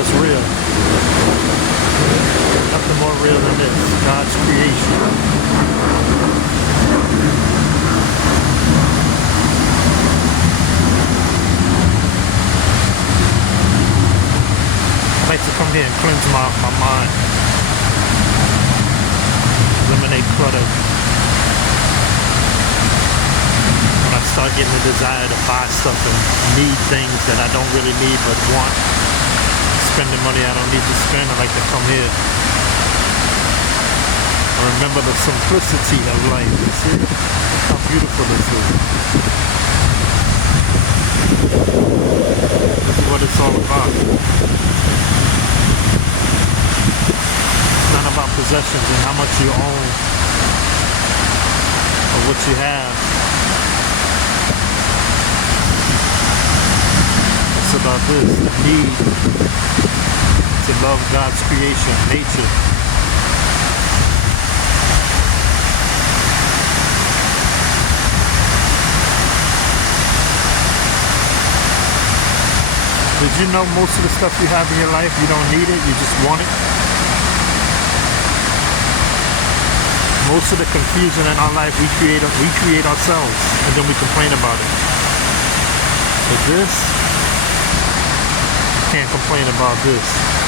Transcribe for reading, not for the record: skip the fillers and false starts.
what's real. Nothing more real than this. God's creation. I like to come here and cleanse my mind. Eliminate clutter. When I start getting the desire to buy stuff and need things that I don't really need but want, spending money I don't need to spend, I like to come here. I remember the simplicity of life. You see how beautiful this is. This is what it's all about. It's not about possessions and how much you own or what you have. It's about this, the need to love God's creation, nature. Did you know most of the stuff you have in your life, you don't need it, you just want it? Most of the confusion in our life we create ourselves, and then we complain about it. But this, you can't complain about this.